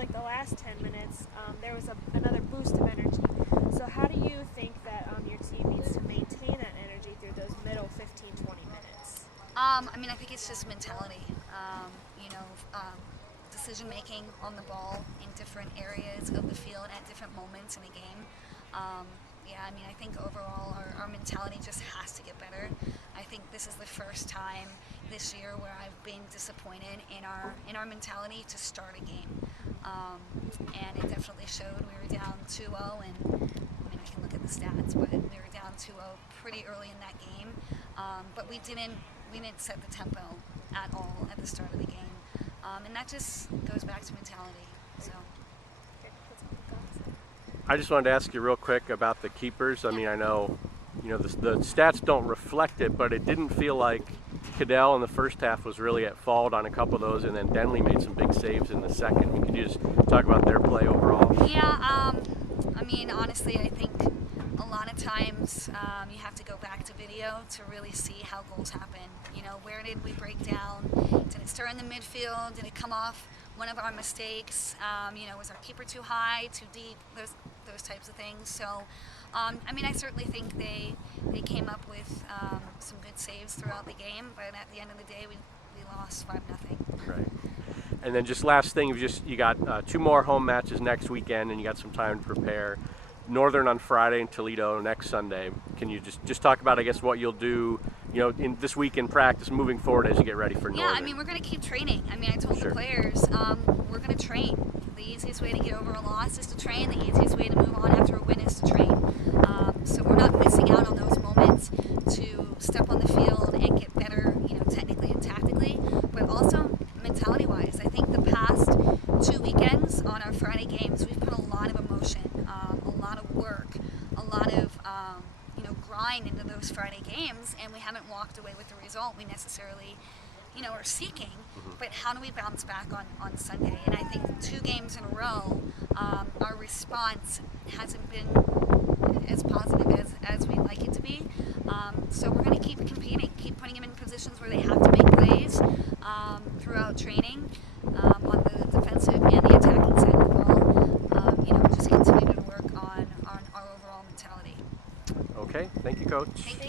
like the last 10 minutes, there was another boost of energy. So how do you think that your team needs to maintain that energy through those middle 15, 20 minutes? I think it's just mentality. You know, decision making on the ball in different areas of the field at different moments in a game. I think overall our mentality just has to get better. I think this is the first time this year where I've been disappointed in our mentality to start a game. And it definitely showed. We were down 2-0, and I can look at the stats, but we were down 2-0 pretty early in that game. But we didn't set the tempo at all at the start of the game. And that just goes back to mentality. So. I just wanted to ask you real quick about the keepers. I know, the stats don't reflect it, but it didn't feel like Cadell in the first half was really at fault on a couple of those, and then Denley made some big saves in the second. Could you just talk about their play overall? Yeah, honestly, I think a lot of times you have to go back to video to really see how goals happen. Where did we break down? Did it start in the midfield? Did it come off one of our mistakes? Was our keeper too high, too deep? Those types of things. So, I certainly think they came up with some good saves throughout the game, but at the end of the day, we lost 5-0. Right. And then just last thing, you got 2 more home matches next weekend, and you got some time to prepare. Northern on Friday and Toledo next Sunday. Can you just talk about, I guess, what you'll do, in this week in practice moving forward as you get ready for Northern? Yeah, we're going to keep training. I told the players, we're going to train. The easiest way to get over a loss is to train. The easiest way to move on after a win is to train. So we're not missing out on those moments to step on the field and get better, technically and tactically, but also mentality-wise. I think the past 2 weekends on our Friday games, we've put a lot of emotion, a lot of work, a lot of grind into those Friday games, and we haven't walked away with the result we necessarily are seeking. But how do we bounce back on Sunday? And I think 2 games in a row, our response hasn't been as positive as we'd like it to be. So we're going to keep competing, keep putting them in positions where they have to make plays throughout training on the defensive and the attacking side of the ball. Just continue to work on our overall mentality. Okay, thank you, Coach. Thank you.